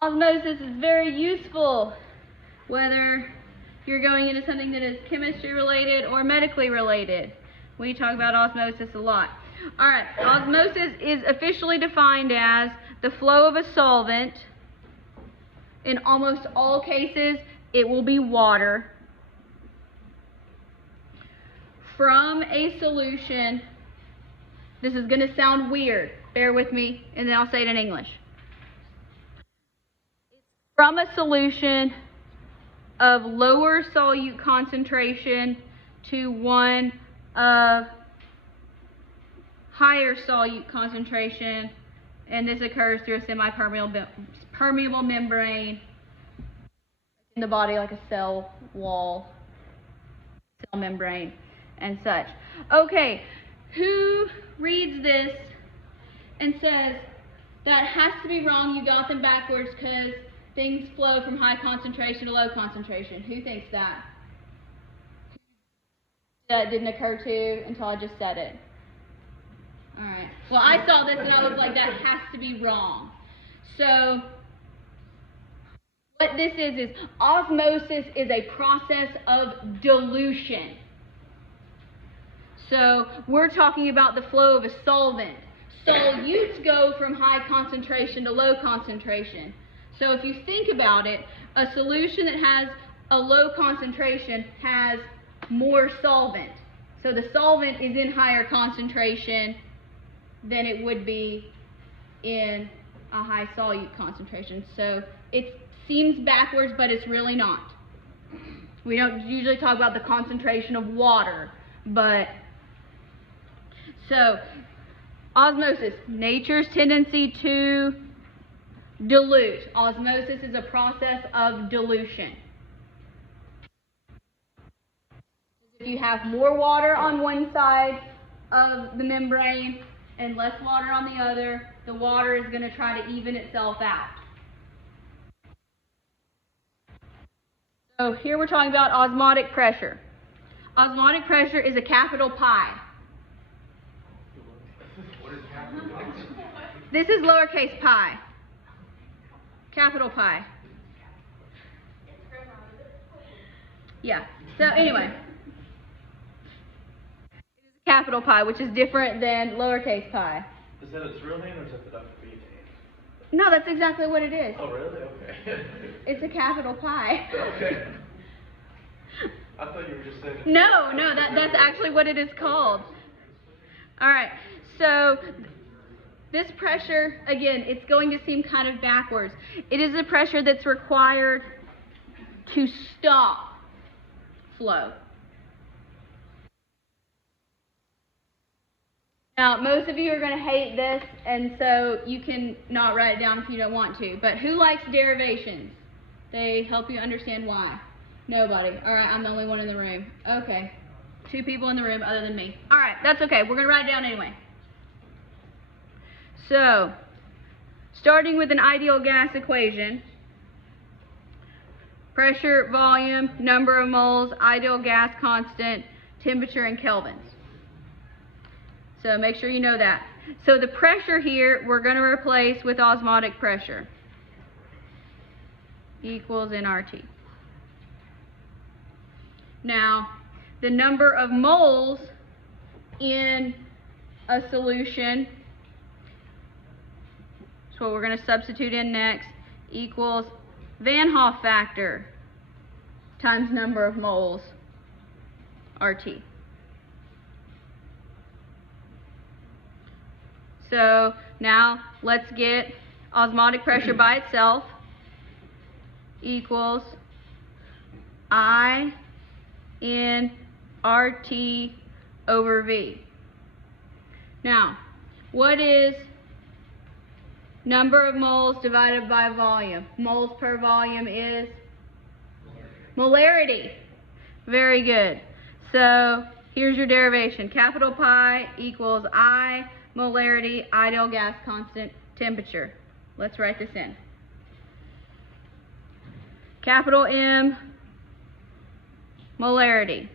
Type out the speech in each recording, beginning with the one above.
Osmosis is very useful, whether you're going into something that is chemistry related or medically related. We talk about osmosis a lot. All right, osmosis is officially defined as the flow of a solvent. In almost all cases, it will be water, from a solution. This is going to sound weird. Bear with me, and then I'll say it in English. From a solution of lower solute concentration to one of higher solute concentration, and this occurs through a semi-permeable membrane in the body, like a cell wall, cell membrane, and such. Okay, who reads this and says that has to be wrong, you got them backwards because things flow from high concentration to low concentration? Who thinks that? That didn't occur to until I just said it. All right. Well, I saw this and I was like, that has to be wrong. So what this is osmosis is a process of dilution. So we're talking about the flow of a solvent. Solutes go from high concentration to low concentration. So if you think about it, a solution that has a low concentration has more solvent. So the solvent is in higher concentration than it would be in a high solute concentration. So it seems backwards, but it's really not. We don't usually talk about the concentration of water, but so osmosis, nature's tendency to dilute. Osmosis is a process of dilution. If you have more water on one side of the membrane and less water on the other, the water is going to try to even itself out. So here we're talking about osmotic pressure. Osmotic pressure is a capital pi. This is lowercase pi. Capital pi. Yeah. So anyway, it is a capital pi, which is different than lowercase pi. Is that its real name or is that the Dr. B name? No, that's exactly what it is. Oh, really? Okay. It's a capital pi. Okay. I thought you were just saying. No, that's actually what it is called. All right. So this pressure, again, it's going to seem kind of backwards. It is a pressure that's required to stop flow. Now, most of you are going to hate this, and so you can not write it down if you don't want to. But who likes derivations? They help you understand why. Nobody. All right, I'm the only one in the room. Okay. 2 people in the room other than me. All right, that's okay. We're going to write it down anyway. So, starting with an ideal gas equation, pressure, volume, number of moles, ideal gas constant, temperature in kelvins. So make sure you know that. So the pressure here, we're going to replace with osmotic pressure. Equals nRT. Now, the number of moles in a solution, that's what we're going to substitute in next, equals Van Hoff factor times number of moles, RT. So now let's get osmotic pressure by itself equals I in RT over V. Now, what is number of moles divided by volume? Moles per volume is molarity. Very good. So here's your derivation. Capital Pi equals I molarity, ideal gas constant, temperature. Let's write this in. Capital M, molarity.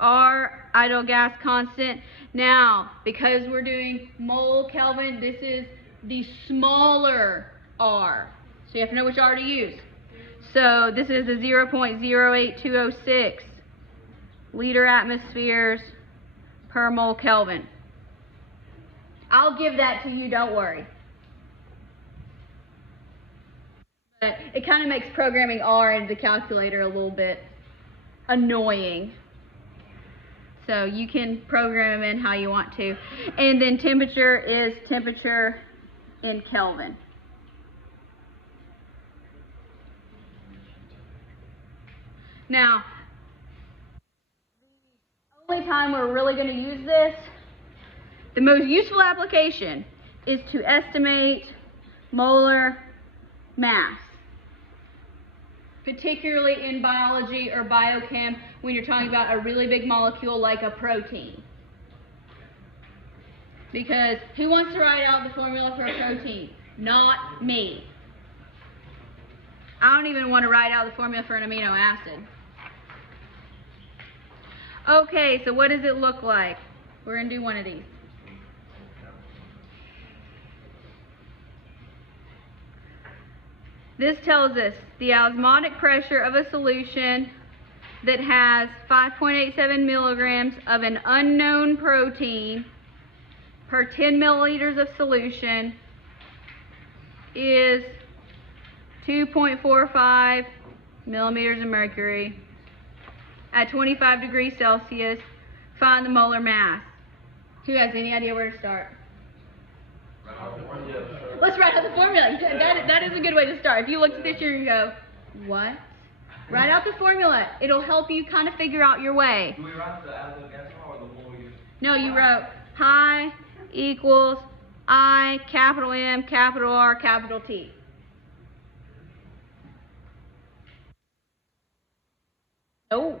R, ideal gas constant. Now, because we're doing mole Kelvin, this is the smaller r. So you have to know which R to use. So this is a 0.08206 liter atmospheres per mole Kelvin. I'll give that to you, don't worry. But it kind of makes programming R into the calculator a little bit annoying. So you can program them in how you want to. And then temperature is temperature in Kelvin. Now, the only time we're really going to use this, the most useful application is to estimate molar mass, particularly in biology or biochem when you're talking about a really big molecule like a protein. Because who wants to write out the formula for a protein? Not me. I don't even want to write out the formula for an amino acid. Okay, so what does it look like? We're going to do one of these. This tells us the osmotic pressure of a solution that has 5.87 milligrams of an unknown protein per 10 milliliters of solution is 2.45 millimeters of mercury at 25 degrees Celsius. Find the molar mass. Who has any idea where to start? Let's write out the formula. That is a good way to start. If you look at this, you're going to go, what? Write out the formula. It'll help you kind of figure out your way. Do we write the absolute decimal or the whole unit? No, you wrote pi equals I, capital M, capital R, capital T. No,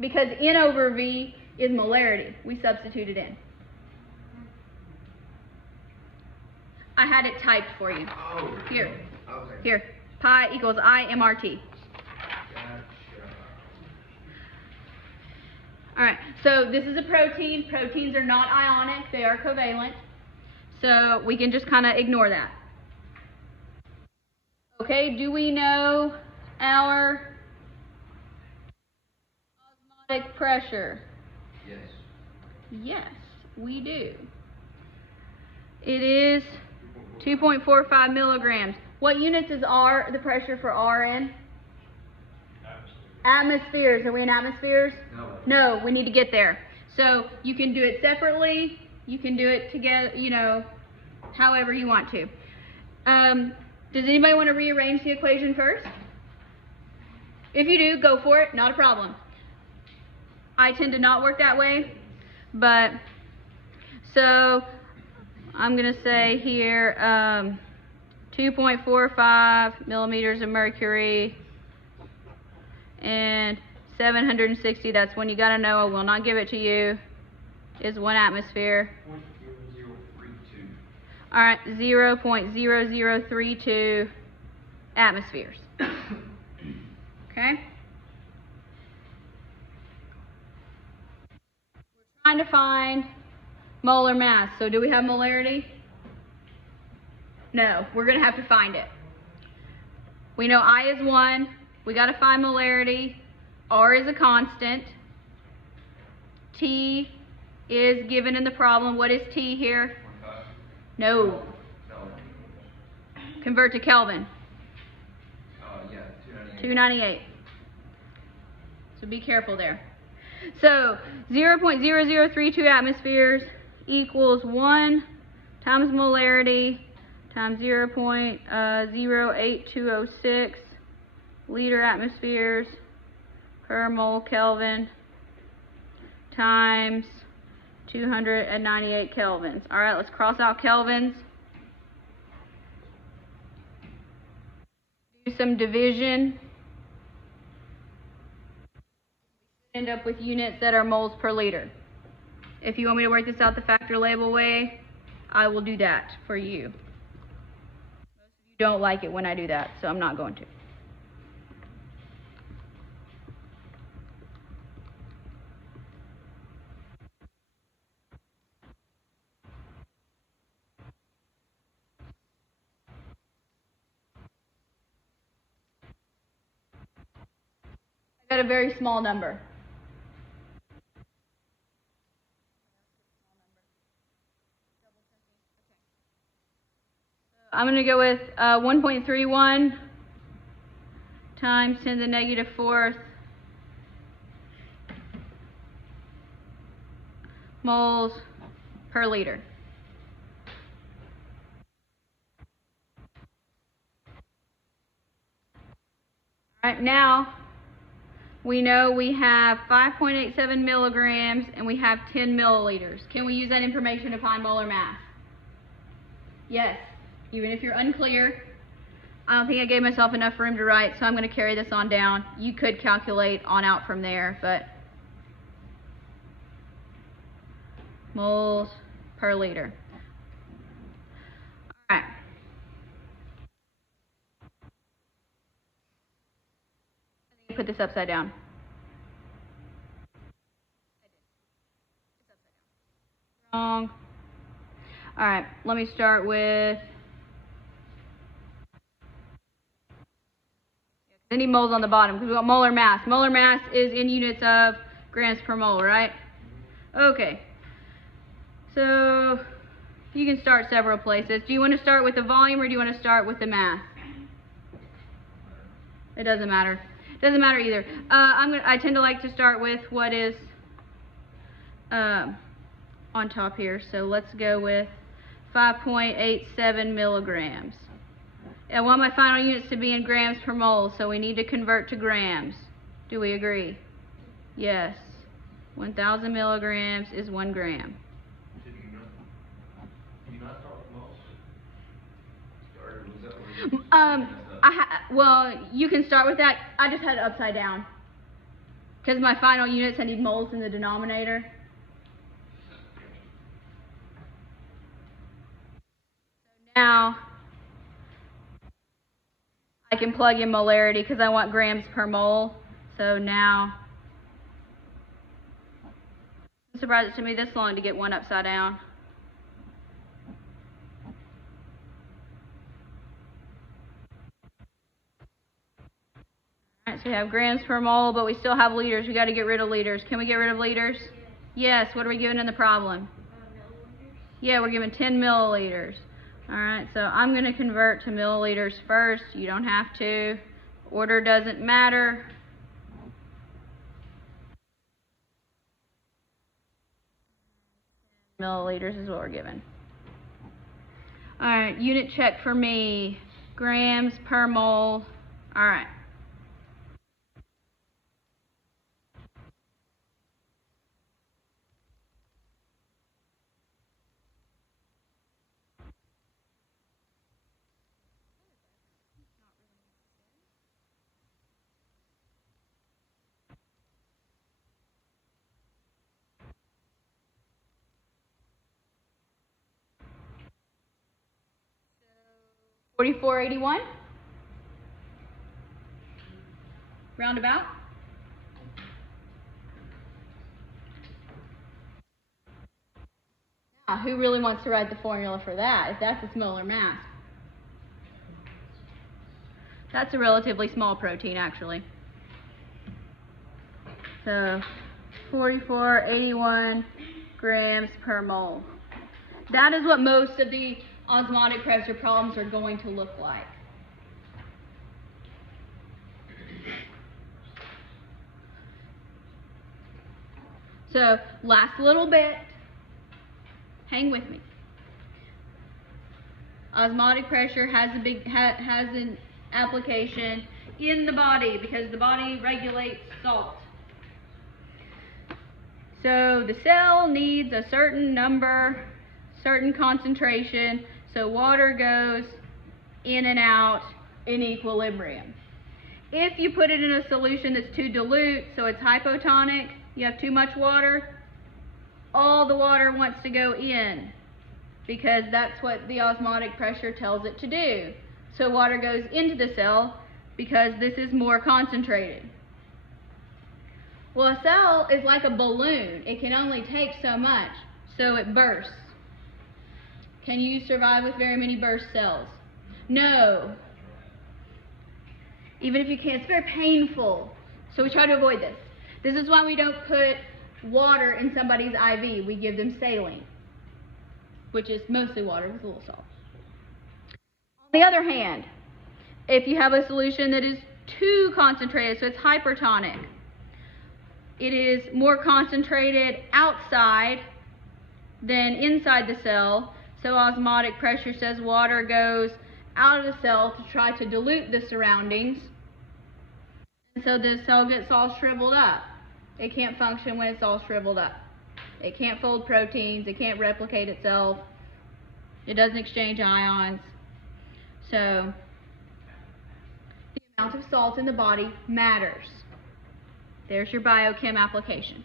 because N over V is molarity. We substituted in. I had it typed for you. Oh. Here. Okay. Here. Pi equals I MRT. Gotcha. Alright, so this is a protein. Proteins are not ionic, they are covalent. So we can just kind of ignore that. Okay, do we know our osmotic pressure? Yes. Yes, we do. It is 2.45 milligrams. What units is R, the pressure for R in? Atmospheres. Are we in atmospheres? No. No, we need to get there. So you can do it separately. You can do it together, you know, however you want to. Does anybody want to rearrange the equation first? If you do, go for it. Not a problem. I tend to not work that way. But, so, I'm going to say here 2.45 millimeters of mercury and 760, that's when you got to know, I will not give it to you, is 1 atmosphere. 0.0032. Alright, 0.0032 atmospheres. Okay? We're trying to find molar mass. So do we have molarity? No, we're going to have to find it. We know I is 1. We got to find molarity. R is a constant. T is given in the problem. What is T here? 1.5. No. No. Convert to Kelvin. Yeah, 298. 298. So be careful there. So 0.0032 atmospheres equals 1 times molarity times 0.08206 liter atmospheres per mole Kelvin times 298 kelvins. All right, let's cross out kelvins. Do some division. End up with units that are moles per liter. If you want me to work this out the factor label way, I will do that for you. Most of you don't like it when I do that, so I'm not going to. I got a very small number. I'm going to go with 1.31 times 10 to the negative fourth moles per liter. All right, now we know we have 5.87 milligrams and we have 10 milliliters. Can we use that information to find molar mass? Yes, even if you're unclear. I don't think I gave myself enough room to write, so I'm going to carry this on down. You could calculate on out from there, but moles per liter. All right. Put this upside down. Wrong. All right, let me start with any moles on the bottom because we want molar mass. Molar mass is in units of grams per mole, right? Okay. So you can start several places. Do you want to start with the volume or do you want to start with the mass? It doesn't matter. It doesn't matter either. I tend to like to start with what is on top here. So let's go with 5.87 milligrams. I want my final units to be in grams per mole, so we need to convert to grams. Do we agree? Yes. 1,000 milligrams is 1 gram. Did you not start with moles? Well, you can start with that. I just had it upside down. Because my final units, I need moles in the denominator. So now, I can plug in molarity because I want grams per mole. So now, I'm surprised it took me this long to get one upside down. Alright, so we have grams per mole, but we still have liters. We got to get rid of liters. Can we get rid of liters? Yes. What are we given in the problem? Yeah, we're given 10 milliliters. Alright, so I'm going to convert to milliliters first. You don't have to. Order doesn't matter. Milliliters is what we're given. Alright, unit check for me. Grams per mole. Alright. $44.81. Roundabout. Now, who really wants to write the formula for that if that's its molar mass? That's a relatively small protein, actually. So 44.81 grams per mole. That is what most of the osmotic pressure problems are going to look like. So last little bit, hang with me. Osmotic pressure has an application in the body because the body regulates salt. So the cell needs a certain number, certain concentration, so water goes in and out in equilibrium. If you put it in a solution that's too dilute, so it's hypotonic, you have too much water, all the water wants to go in because that's what the osmotic pressure tells it to do. So water goes into the cell because this is more concentrated. Well, a cell is like a balloon. It can only take so much, so it bursts. Can you survive with very many burst cells? No. Even if you can, it's very painful. So we try to avoid this. This is why we don't put water in somebody's IV. We give them saline, which is mostly water with a little salt. On the other hand, if you have a solution that is too concentrated, so it's hypertonic, it is more concentrated outside than inside the cell. So osmotic pressure says water goes out of the cell to try to dilute the surroundings. And so the cell gets all shriveled up. It can't function when it's all shriveled up. It can't fold proteins. It can't replicate itself. It doesn't exchange ions. So the amount of salt in the body matters. There's your biochem application.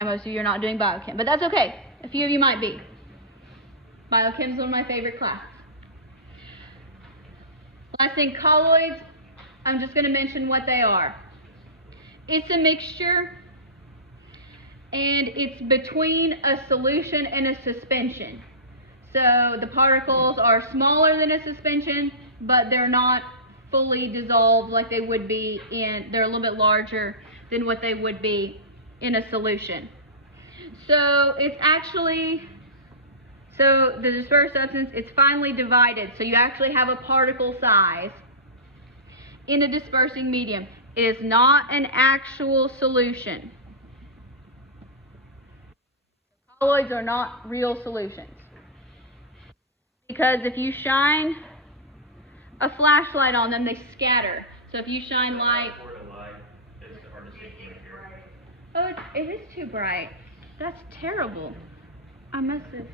Most of you are not doing biochem, but that's okay. A few of you might be. Biochem is one of my favorite classes. Last thing, colloids, I'm just going to mention what they are. It's a mixture, and it's between a solution and a suspension. So the particles are smaller than a suspension, but they're not fully dissolved like they would be they're a little bit larger than what they would be in a solution. So it's actually, so the dispersed substance, it's finely divided, so you actually have a particle size in a dispersing medium. It is not an actual solution. Colloids are not real solutions. Because if you shine a flashlight on them, they scatter. So if you shine light... Oh, it is too bright. That's terrible. I must have...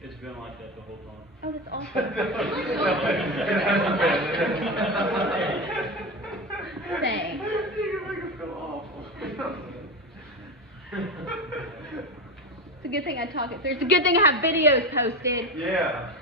It's been like that the whole time. Oh, that's awesome. Thanks. It's a good thing I talk it through. It's a good thing I have videos posted. Yeah.